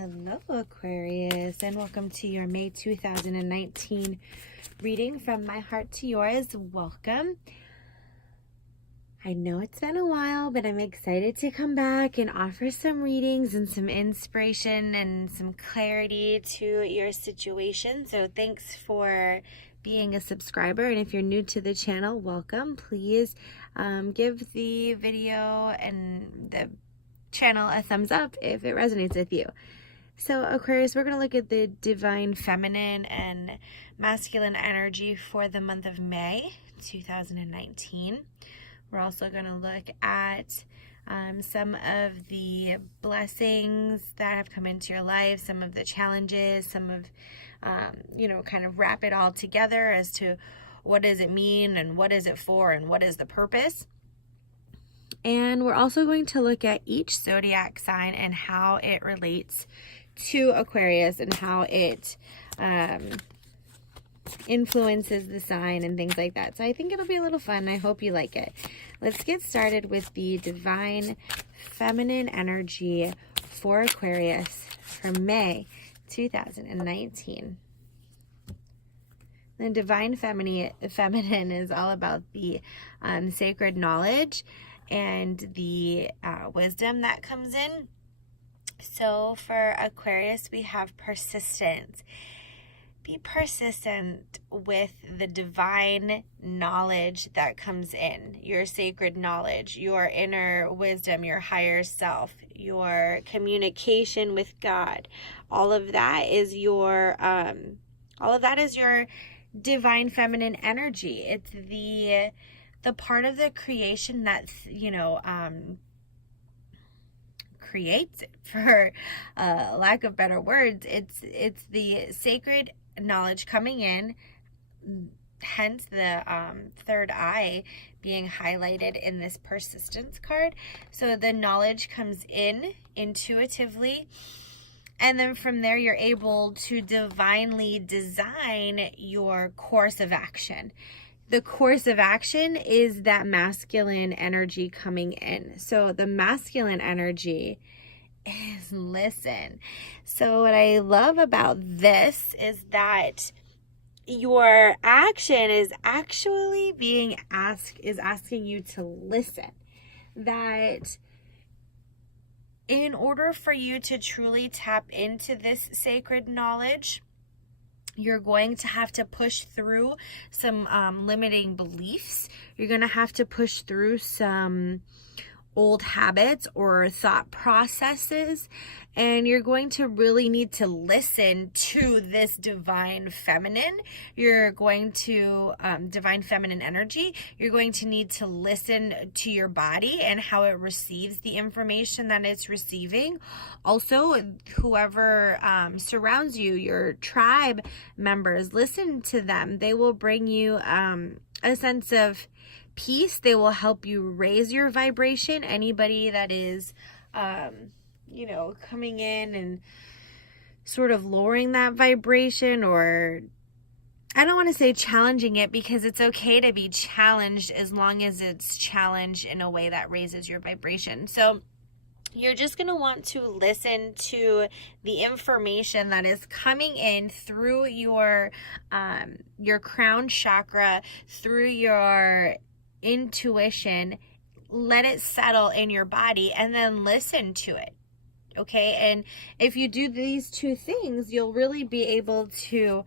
Hello Aquarius, and welcome to your May 2019 reading from my heart to yours. Welcome. I know it's been a while, but I'm excited to come back and offer some readings and some inspiration and some clarity to your situation. So thanks for being a subscriber, and if you're new to the channel, welcome. Please give the video and the channel a thumbs up if it resonates with you. So Aquarius, we're going to look at the divine feminine and masculine energy for the month of May 2019. We're also going to look at some of the blessings that have come into your life, some of the challenges, some of, kind of wrap it all together as to what does it mean and what is it for and what is the purpose. And we're also going to look at each zodiac sign and how it relates to Aquarius and how it influences the sign and things like that. So I think it'll be a little fun. I hope you like it. Let's get started with the divine feminine energy for Aquarius for May 2019. The divine feminine is all about the sacred knowledge and the wisdom that comes in. So for Aquarius, we have persistence. Be persistent with the divine knowledge that comes in, your sacred knowledge, your inner wisdom, your higher self, your communication with God. All of that is your divine feminine energy. It's the part of the creation that creates it, for lack of better words. It's the sacred knowledge coming in, hence the third eye being highlighted in this persistence card. So the knowledge comes in intuitively, and then from there you're able to divinely design your course of action. The course of action is that masculine energy coming in. So the masculine energy is listen. So what I love about this is that your action is actually asking you to listen. That in order for you to truly tap into this sacred knowledge, you're going to have to push through some limiting beliefs. You're going to have to push through some old habits or thought processes, and you're going to really need to listen to this divine feminine. You're going to divine feminine energy. You're going to need to listen to your body and how it receives the information that it's receiving. Also, whoever surrounds you, your tribe members, listen to them. They will bring you a sense of peace. They will help you raise your vibration. Anybody that is, coming in and sort of lowering that vibration, or I don't want to say challenging it, because it's okay to be challenged as long as it's challenged in a way that raises your vibration. So you're just going to want to listen to the information that is coming in through your crown chakra, through your intuition. Let it settle in your body and then listen to it. Okay, and if you do these two things, you'll really be able to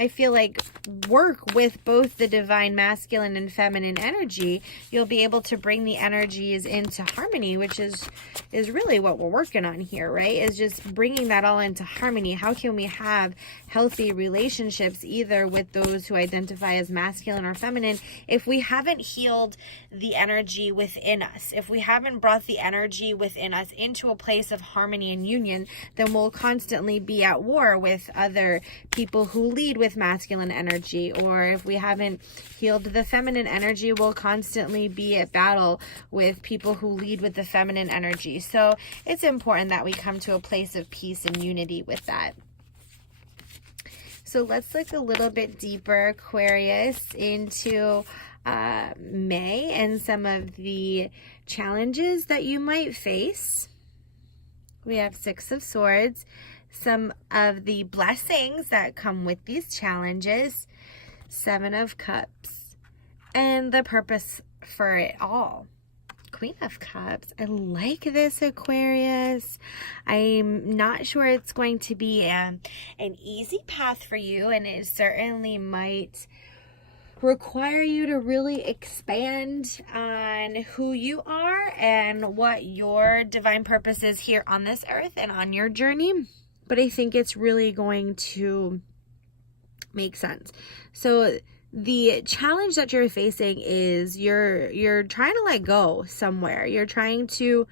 I feel like work with both the divine masculine and feminine energy. You'll be able to bring the energies into harmony, which is really what we're working on here, right? Is just bringing that all into harmony. How can we have healthy relationships, either with those who identify as masculine or feminine, if we haven't healed the energy within us? If we haven't brought the energy within us into a place of harmony and union, then we'll constantly be at war with other people who lead with masculine energy. Or if we haven't healed the feminine energy, we'll constantly be at battle with people who lead with the feminine energy. So it's important that we come to a place of peace and unity with that. So let's look a little bit deeper, Aquarius, into May and some of the challenges that you might face We have Six of Swords. Some of the blessings that come with these challenges. Seven of Cups. And the purpose for it all. Queen of Cups. I like this, Aquarius. I'm not sure it's going to be an easy path for you, and it certainly might require you to really expand on who you are and what your divine purpose is here on this earth and on your journey. But I think it's really going to make sense. So the challenge that you're facing is you're trying to let go somewhere. You're trying to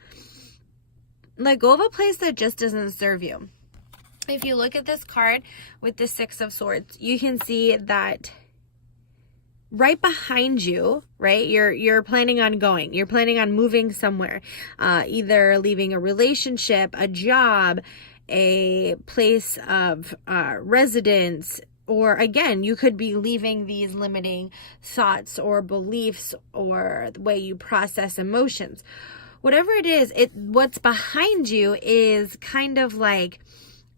let go of a place that just doesn't serve you. If you look at this card with the Six of Swords, you can see that right behind you, right? You're planning on going. You're planning on moving somewhere, either leaving a relationship, a job, a place of residence, or again, you could be leaving these limiting thoughts or beliefs or the way you process emotions. Whatever it is, what's behind you is kind of like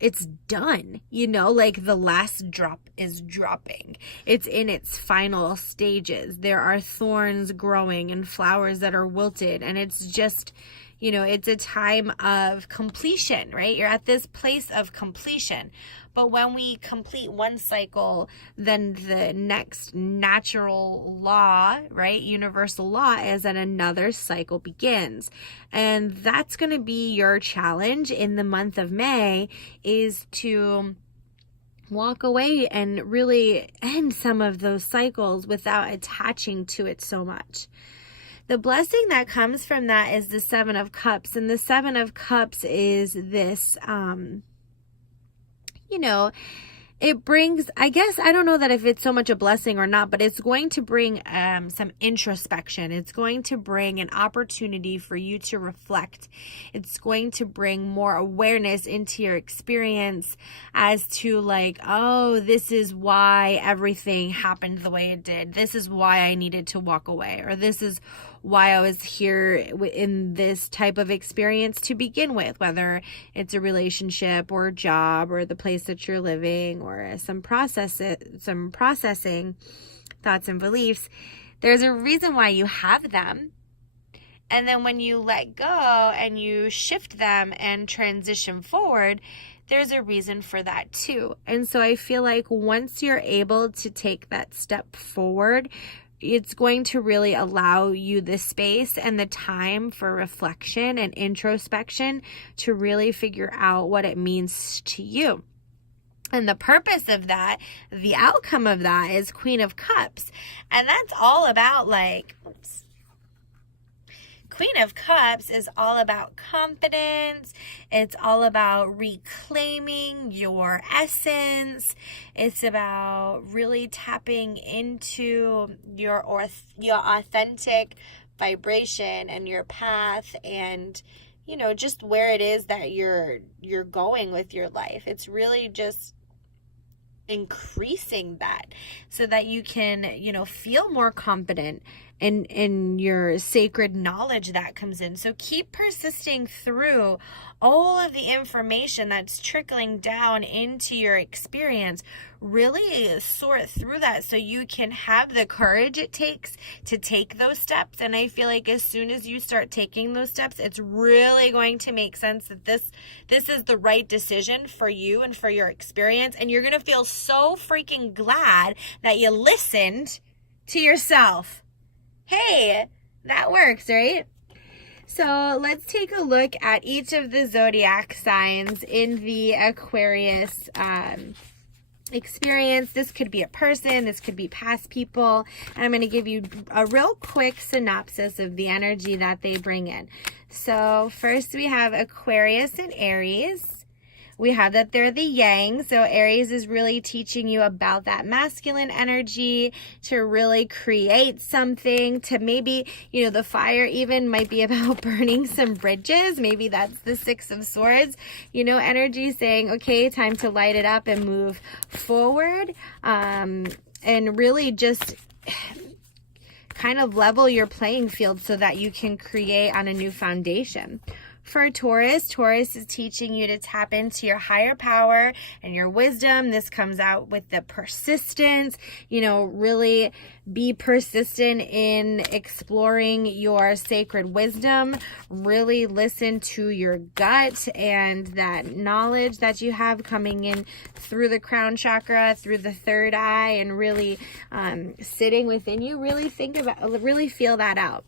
it's done, like the last drop is dropping. It's in its final stages. There are thorns growing and flowers that are wilted, and it's just, it's a time of completion, right? You're at this place of completion. But when we complete one cycle, then the next natural law, right, universal law, is that another cycle begins. And that's going to be your challenge in the month of May, is to walk away and really end some of those cycles without attaching to it so much. The blessing that comes from that is the Seven of Cups. And the Seven of Cups is this, it brings, I guess, I don't know that if it's so much a blessing or not, but it's going to bring some introspection. It's going to bring an opportunity for you to reflect. It's going to bring more awareness into your experience as to like, oh, this is why everything happened the way it did. This is why I needed to walk away, or this is why I was here in this type of experience to begin with, whether it's a relationship or a job or the place that you're living or some processing thoughts and beliefs. There's a reason why you have them. And then when you let go and you shift them and transition forward, there's a reason for that too. And so I feel like once you're able to take that step forward, it's going to really allow you the space and the time for reflection and introspection to really figure out what it means to you. And the purpose of that, the outcome of that, is Queen of Cups. And that's all about Queen of Cups is all about confidence. It's all about reclaiming your essence. It's about really tapping into your authentic vibration and your path, and just where it is that you're going with your life. It's really just increasing that so that you can feel more confident in your sacred knowledge that comes in. So keep persisting through all of the information that's trickling down into your experience. Really sort through that so you can have the courage it takes to take those steps. And I feel like as soon as you start taking those steps, it's really going to make sense that this is the right decision for you and for your experience. And you're going to feel so freaking glad that you listened to yourself. Hey, that works, right? So let's take a look at each of the zodiac signs in the Aquarius experience. This could be a person, this could be past people, and I'm going to give you a real quick synopsis of the energy that they bring in. So first we have Aquarius and Aries. We have that they're the yang. So Aries is really teaching you about that masculine energy, to really create something, to maybe, the fire even might be about burning some bridges. Maybe that's the Six of Swords, energy saying, okay, time to light it up and move forward. And really just kind of level your playing field so that you can create on a new foundation. for Taurus. Taurus is teaching you to tap into your higher power and your wisdom. This comes out with the persistence, you know, really be persistent in exploring your sacred wisdom. Really listen to your gut and that knowledge that you have coming in through the crown chakra, through the third eye, and really sitting within you. Really feel that out.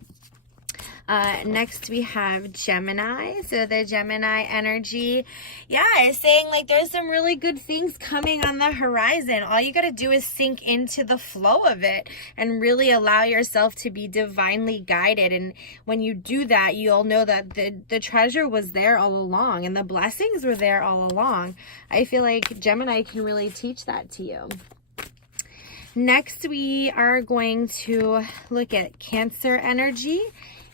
Next we have Gemini. So the Gemini energy, is saying like there's some really good things coming on the horizon. All you got to do is sink into the flow of it and really allow yourself to be divinely guided. And when you do that, you'll know that the treasure was there all along and the blessings were there all along. I feel like Gemini can really teach that to you. Next, we are going to look at Cancer energy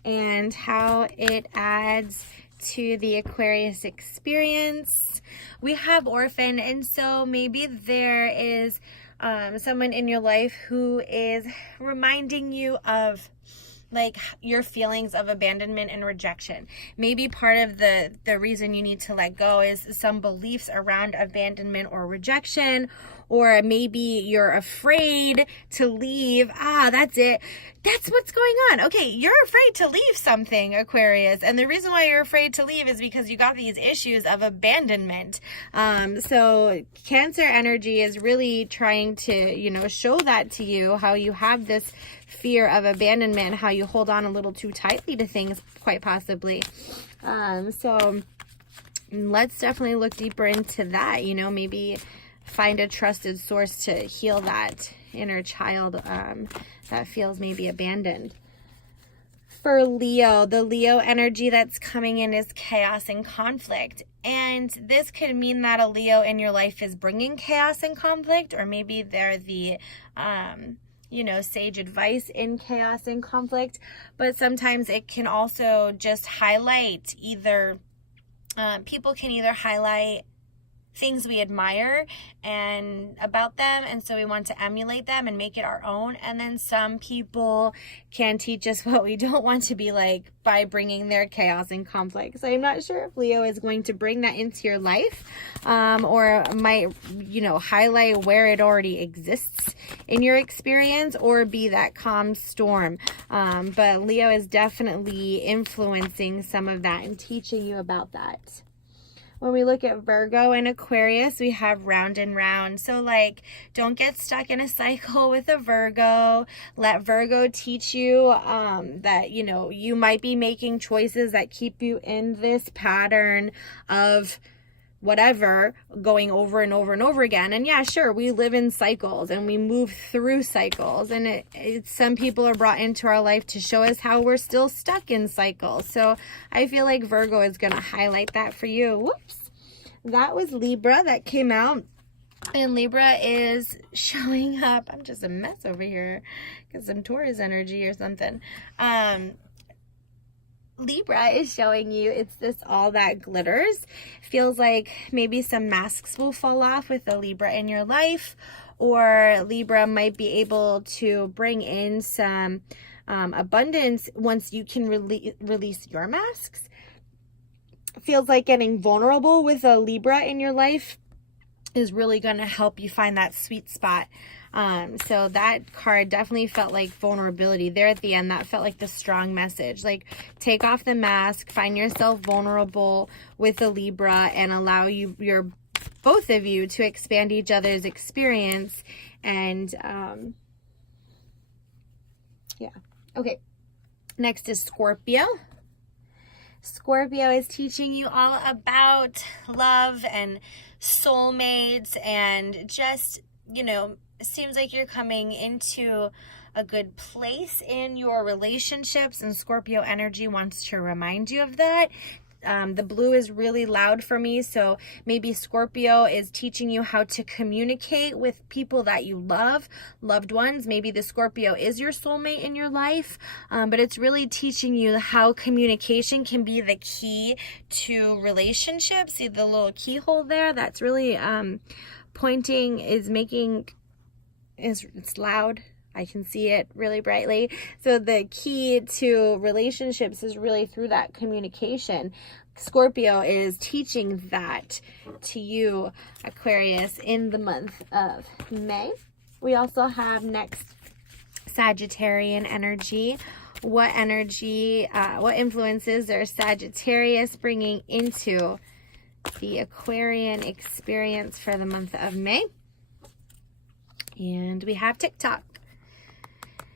and how it adds to the Aquarius experience. We have orphan, and so maybe there is someone in your life who is reminding you of like your feelings of abandonment and rejection. Maybe part of the reason you need to let go is some beliefs around abandonment or rejection, or maybe you're afraid to leave. That's it. That's what's going on. Okay, you're afraid to leave something, Aquarius. And the reason why you're afraid to leave is because you got these issues of abandonment. So Cancer energy is really trying to, you know, show that to you, how you have this fear of abandonment, how you hold on a little too tightly to things, quite possibly. So let's definitely look deeper into that, you know, maybe find a trusted source to heal that inner child that feels maybe abandoned. For Leo, the Leo energy that's coming in is chaos and conflict. And this could mean that a Leo in your life is bringing chaos and conflict, or maybe they're the, sage advice in chaos and conflict. But sometimes it can also just highlight people can either highlight things we admire and about them, and so we want to emulate them and make it our own. And then some people can teach us what we don't want to be like by bringing their chaos and conflict. So I'm not sure if Leo is going to bring that into your life, or might, highlight where it already exists in your experience, or be that calm storm. But Leo is definitely influencing some of that and teaching you about that. When we look at Virgo and Aquarius, we have round and round. So like, don't get stuck in a cycle with a Virgo. Let Virgo teach you that, you might be making choices that keep you in this pattern of whatever, going over and over and over again. And yeah, sure, we live in cycles and we move through cycles, and some people are brought into our life to show us how we're still stuck in cycles. So I feel like Virgo is going to highlight that for you. Whoops. That was Libra that came out. And Libra is showing up. I'm just a mess over here because some Taurus energy or something. Libra is showing you it's this all that glitters. Feels like maybe some masks will fall off with a Libra in your life, or Libra might be able to bring in some abundance once you can release your masks. Feels like getting vulnerable with a Libra in your life is really going to help you find that sweet spot. So that card definitely felt like vulnerability there at the end. That felt like the strong message, like take off the mask, find yourself vulnerable with a Libra, and allow both of you to expand each other's experience. And okay, next is Scorpio. Scorpio is teaching you all about love and soulmates, and just, it seems like you're coming into a good place in your relationships, and Scorpio energy wants to remind you of that. The blue is really loud for me, so maybe Scorpio is teaching you how to communicate with people that you love, loved ones. Maybe the Scorpio is your soulmate in your life, but it's really teaching you how communication can be the key to relationships. See the little keyhole there? That's really pointing, it's loud. I can see it really brightly. So the key to relationships is really through that communication. Scorpio is teaching that to you, Aquarius, in the month of May. We also have next Sagittarian energy. What influences are Sagittarius bringing into the Aquarian experience for the month of May? And we have TikTok.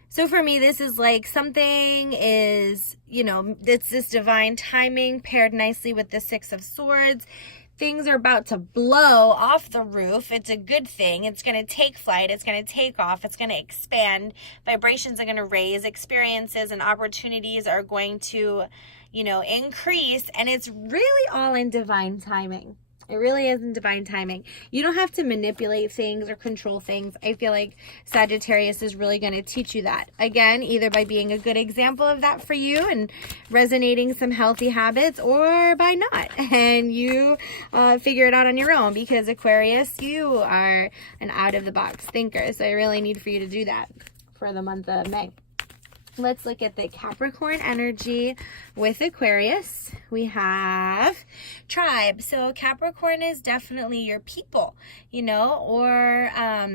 So for me, this is like something is, it's this divine timing paired nicely with the Six of Swords. Things are about to blow off the roof. It's a good thing. It's going to take flight. It's going to take off. It's going to expand. Vibrations are going to raise. Experiences and opportunities are going to, increase. And it's really all in divine timing. It really is in divine timing. You don't have to manipulate things or control things. I feel like Sagittarius is really going to teach you that. Again, either by being a good example of that for you and resonating some healthy habits, or by not. And you figure it out on your own, because Aquarius, you are an out-of-the-box thinker. So I really need for you to do that for the month of May. Let's look at the Capricorn energy with Aquarius. We have tribe. So Capricorn is definitely your people, or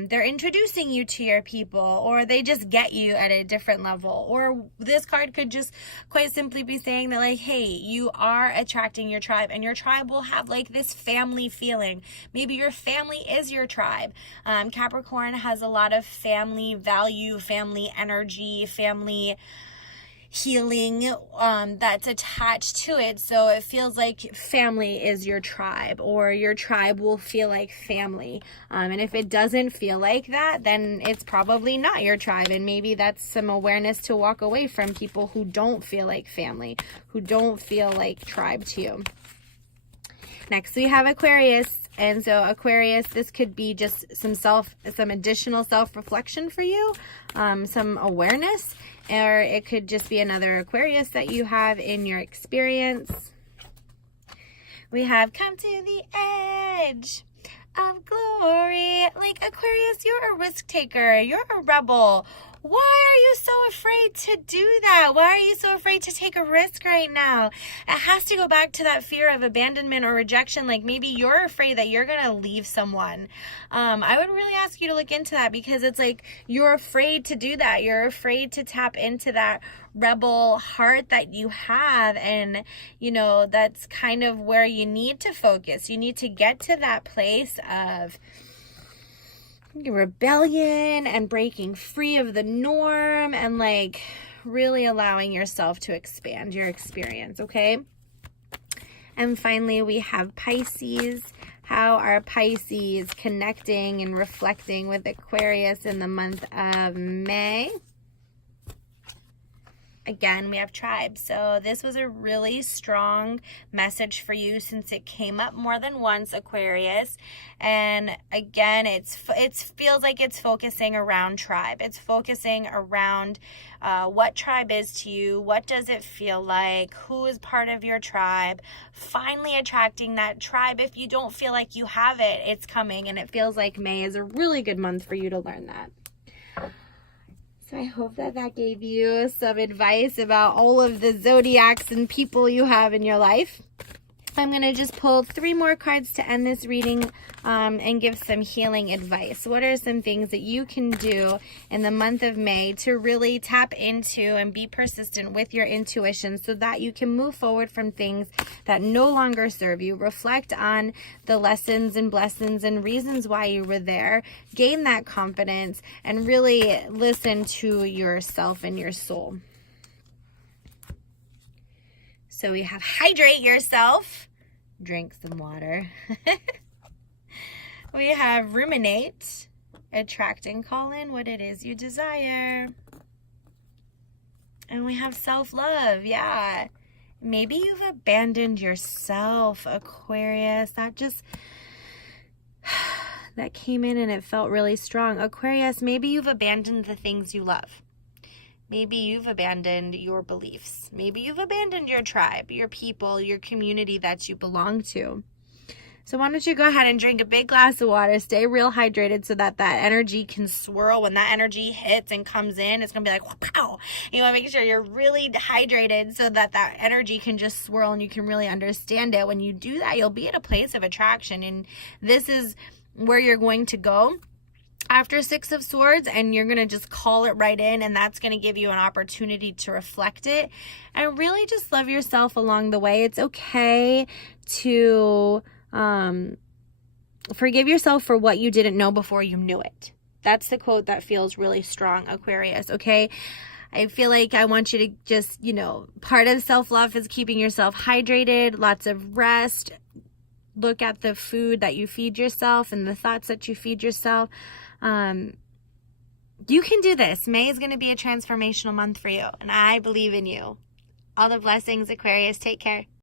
they're introducing you to your people, or they just get you at a different level. Or this card could just quite simply be saying that, like, hey, you are attracting your tribe, and your tribe will have like this family feeling. Maybe your family is your tribe. Capricorn has a lot of family value, family energy, family healing that's attached to it. So it feels like family is your tribe, or your tribe will feel like family. And if it doesn't feel like that, then it's probably not your tribe. And maybe that's some awareness to walk away from people who don't feel like family, who don't feel like tribe to you. Next, we have Aquarius. And so Aquarius, this could be just some additional self-reflection for you, some awareness, or it could just be another Aquarius that you have in your experience. We have come to the edge of glory. Like, Aquarius, you're a risk taker. You're a rebel. Why are you so afraid to do that? Why are you so afraid to take a risk right now? It has to go back to that fear of abandonment or rejection. Like, maybe you're afraid that you're going to leave someone. I would really ask you to look into that, because it's like you're afraid to do that. You're afraid to tap into that rebel heart that you have. And, that's kind of where you need to focus. You need to get to that place of rebellion and breaking free of the norm, and like really allowing yourself to expand your experience, okay? And finally, we have Pisces. How are Pisces connecting and reflecting with Aquarius in the month of May? Again, we have tribe. So this was a really strong message for you, since it came up more than once, Aquarius. And again, it feels like it's focusing around tribe. It's focusing around what tribe is to you. What does it feel like? Who is part of your tribe? Finally attracting that tribe. If you don't feel like you have it, it's coming. And it feels like May is a really good month for you to learn that. So I hope that gave you some advice about all of the zodiacs and people you have in your life. I'm going to just pull 3 more cards to end this reading and give some healing advice. What are some things that you can do in the month of May to really tap into and be persistent with your intuition, so that you can move forward from things that no longer serve you? Reflect on the lessons and blessings and reasons why you were there. Gain that confidence and really listen to yourself and your soul. So we have hydrate yourself, drink some water. We have ruminate, attract and call in what it is you desire. And we have self-love, yeah. Maybe you've abandoned yourself, Aquarius. That came in and it felt really strong. Aquarius, maybe you've abandoned the things you love. Maybe you've abandoned your beliefs. Maybe you've abandoned your tribe, your people, your community that you belong to. So why don't you go ahead and drink a big glass of water, stay real hydrated so that that energy can swirl. When that energy hits and comes in, it's going to be like, wow. You want to make sure you're really hydrated so that that energy can just swirl and you can really understand it. When you do that, you'll be at a place of attraction. And this is where you're going to go after Six of Swords, and you're going to just call it right in, and that's going to give you an opportunity to reflect it and really just love yourself along the way. It's okay to forgive yourself for what you didn't know before you knew it. That's the quote that feels really strong, Aquarius, okay? I feel like I want you to just, part of self-love is keeping yourself hydrated, lots of rest. Look at the food that you feed yourself and the thoughts that you feed yourself. You can do this. May is going to be a transformational month for you, and I believe in you. All the blessings, Aquarius. Take care.